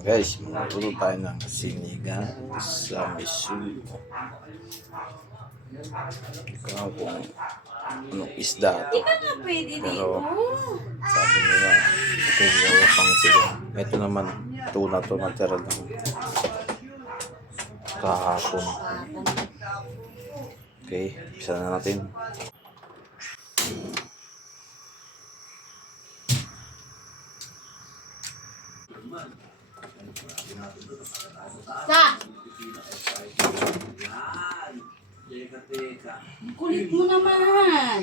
Guys, magluto tayo ng sinigang sa miso. Ikaw kung anong isda Di to. ka nga pwede Pero dito. sabi nila, ito yung pang sila. Ito naman, tuna to natira lang kahapon. Okay, isa na natin. Sa! Kulit mo naman.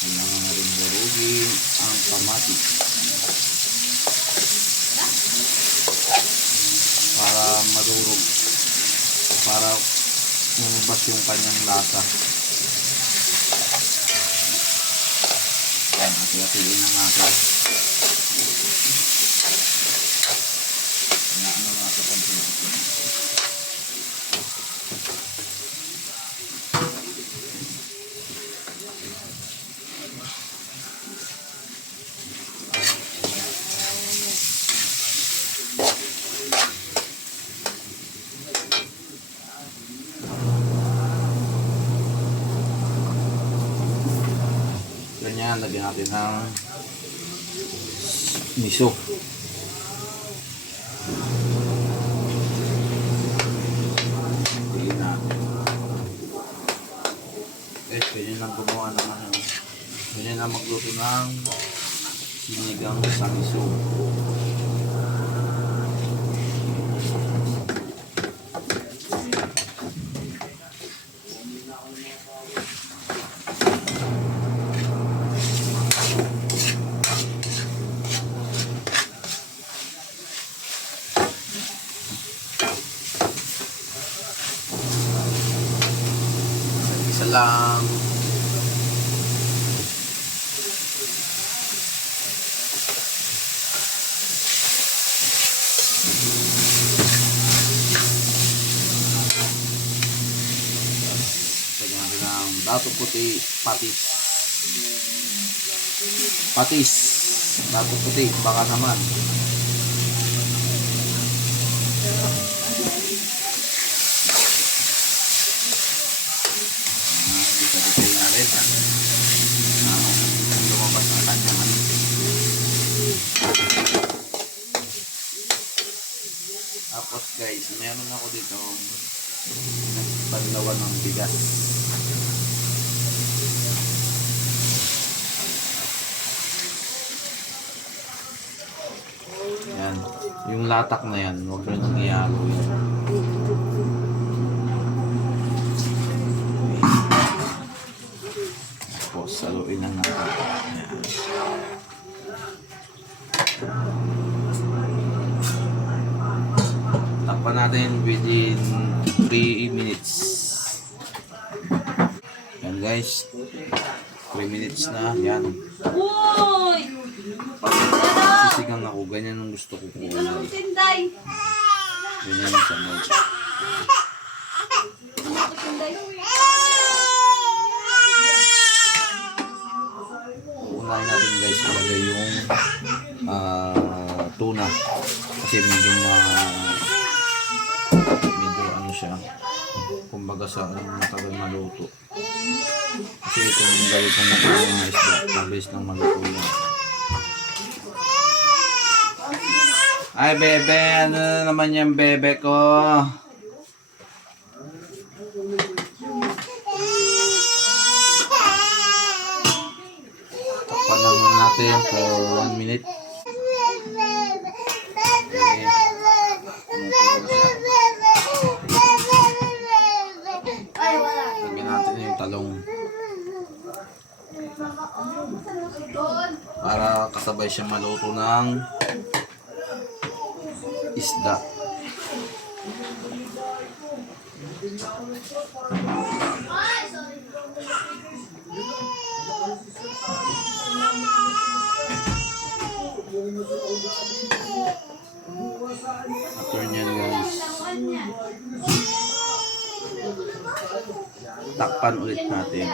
Kailangan na rin durugin ang kamatis para madurog, para lumabas yung kanyang lasa. Yan, hati-hatiin na natin. Ano na sa pansin. Ganyan, lagyan natin ng miso. Piliin natin. Guys, ganyan lang gumawa naman. Ganyan lang magluto ng sinigang sa miso. Isa lang. Lagyan natin ng dato puti, patis. Patis. Dato puti, baka naman. Dito na rin. Lumabas ang kanyang ano. Tapos guys, meron ako dito banlawan ng bigas. Yan. Yung latak na yan, huwag rin nang ihalo yan. Tapos, saluin lang natin. Yan. Takpan natin within 3 minutes. Yan guys. 3 minutes na. Yan. Uy! Sisigang ako. Ganyan ang gusto ko kukunin. Anong tinday? Ganyan ang sanay. Tinday. Uunahin natin guys ilagay yung tuna. Kasi medyo ano siya. Kumbaga sa matagal maluto. Kasi ito yung galit na mga isda. Mabilis lang maluto yan. Ay bebe, ano na naman yung bebe ko? Takpan lang muna natin for 1 minute. Okay. Lagyan natin yung talong. Para kasabay siya maluto ng isda. After nyan guys, takpan ulit natin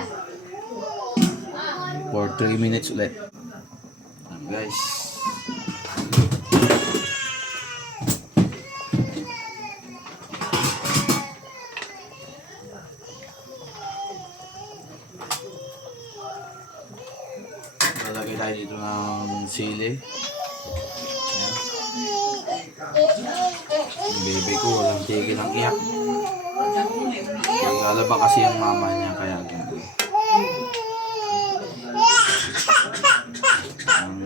for 3 minutes ulit. Guys, lalagay tayo dito ng sili. Ayan. Yung baby ko walang tigil ng iyak. Naglalaba kasi ang mama niya kaya ganun. Ang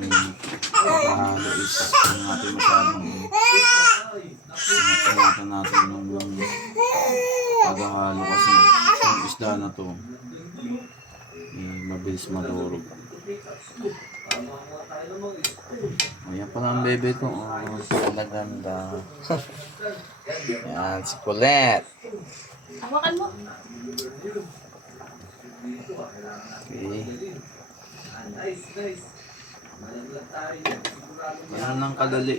pagkahalo is kung natin masyadong ingatan natin yung paghahalo kasi yung isda na to mabilis madurog. Ayan pala ang bebe ko. Oh, ganda. Yan, si Colette. Hawakan mo. Okay. Yan lang kadali.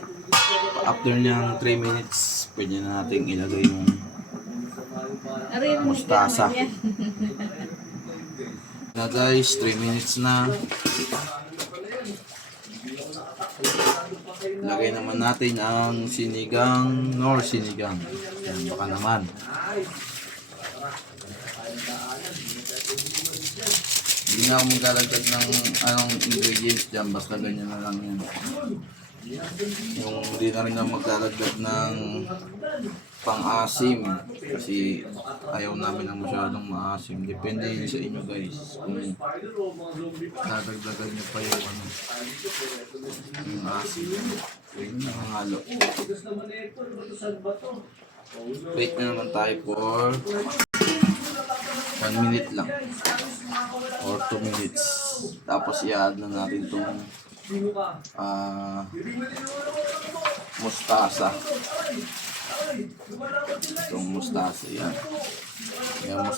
After niyang 3 minutes, pwede na natin ilagay yung mustasa. Na guys, 3 minutes na. Lagay naman natin ang sinigang nor sinigang. Yan, baka naman. Hindi na ako maglalagdag ng anong ingredients dyan, basta ganyan na lang yan. Yung hindi na rin ako maglalagdag ng pang-asim kasi ayaw namin ng masyadong maasim. Depende yun sa inyo guys kung dadagdagan nyo pa yung yung asim. Yun na ang halo. Wait na naman tayo for 1 minute lang or 2 minutes. Tapos i-add na natin itong mustasa. Itong mustasa yan.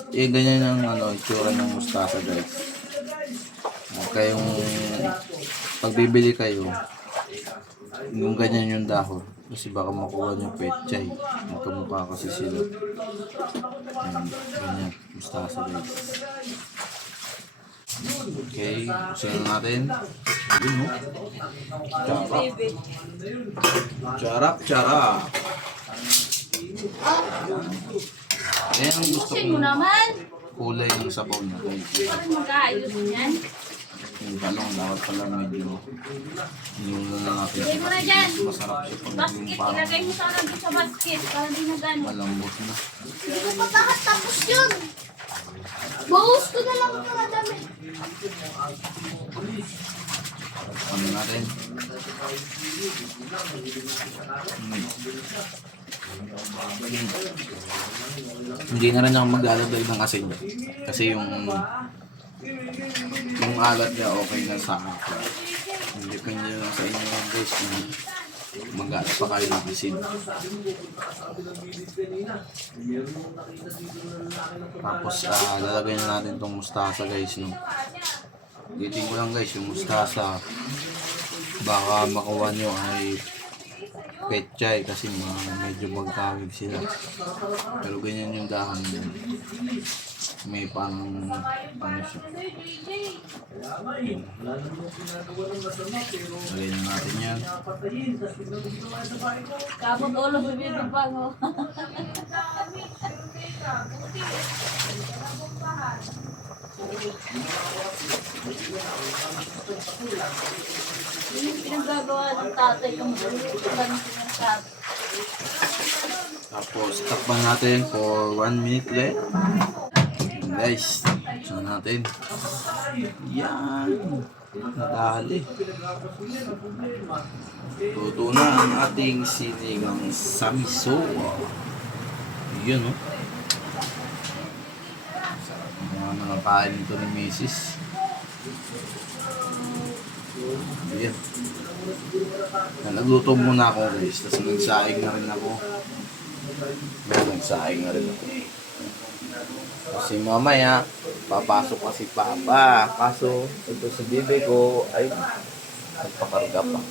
Ganyan ang itsura ng mustasa guys. Kayong pagbibili kayo, yung ganyan yung dahon. Kasi baka makuha nyo petchay. Magkamukha kasi sila. Ayan, ganyan. Mustasa guys. Okay, buksan na natin. Yun no? Charap. Charap. Ayan ang gusto Pusin mo kong naman. kulay ng sabaw na guys. Bakit mag-aayos yan? Yung talong dapat pala medyo yung natin. Ilagay mo na dyan. Masarap siya pag Basket, ilagay mo sana doon sa basket para di na gano'n. malambot na. Hindi mo pa bakit tapos yun. Bawas ko na lang ang mga dami. Ano natin? Hindi na rin ako maglalagay ng asin. Kasi yung alat niya okay na sa akin. Hindi pa niya lang sa inyo guys kung mag-alat pa kayo ng asin. Tapos lalagay na natin itong mustasa guys. No? Ditin ko lang guys yung mustasa. Baka makuha nyo ay petchay kasi medyo magkawig sila. Pero ganyan yung dahon yun. May pang siya. Lagay na natin yan. Kapag ulo sa video pa, no? Yun yung pinagagawa ng tatay yung sinasabi. Tapos takpan natin for 1 minute ulit. Yan guys, saan natin? Yan. Nadali. Luto na ang ating sinigang samiso. Yun oh. Sarap mga pain nito ni Mrs. Ayan. Nagluto muna ako guys. Tapos nagsaing na rin ako. Nagsaing na rin ako. Kasi mamaya, papasok pa si Papa. Kaso, ito sa bebe ko ay nagpakarga pa.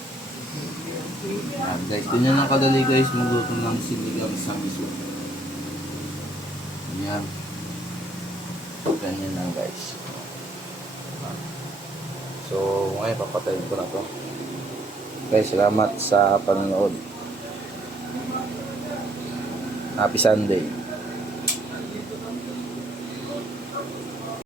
Yan guys, ganyan lang kadali guys magluto ng sinigang samiso. Yan. Ganyan lang guys. So, ngayon papatayin ko na to. Guys, salamat sa panonood. Happy Sunday.